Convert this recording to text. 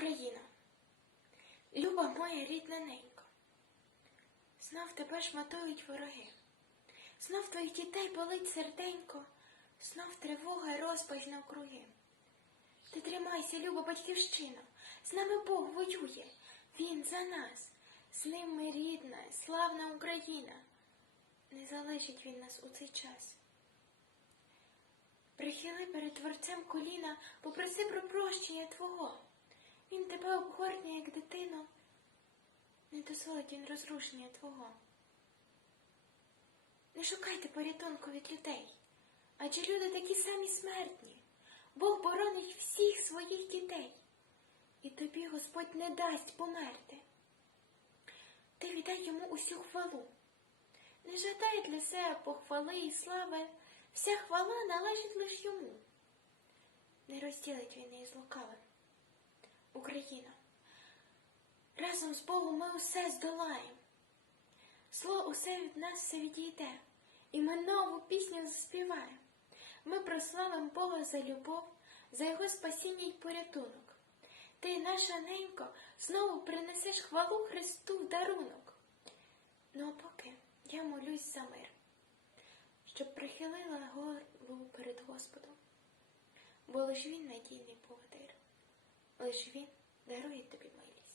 Україна, люба моя рідна ненька, знов тебе шматують вороги, знов твоїх дітей болить серденько, знов тривога розпач навкруги. Ти тримайся, люба батьківщина, з нами Бог воює, Він за нас, з ним ми рідна, славна Україна. Не залишить він нас у цей час. Прихили перед Творцем коліна, попроси про прощення Твого. Тебе обгорне, як дитину, не дозволить він розрушення Твого. Не шукайте порятунку від людей, адже люди такі самі смертні. Бог боронить всіх своїх дітей, і тобі Господь не дасть померти. Ти віддай йому усю хвалу. Не жадай для себе похвали і слави, вся хвала належить лиш йому. Не розділить він її з лукавим. Україна, разом з Богом ми усе здолаємо. Зло усе від нас все відійде, і ми нову пісню заспіваємо. Ми прославимо Бога за любов, за Його спасіння й порятунок. Ти, наша ненько, знову принесеш хвалу Христу в дарунок. Ну а поки я молюсь за мир, щоб прихилила голову перед Господом, бо лиш він надійний поводир, лиш він дарує тобі милість.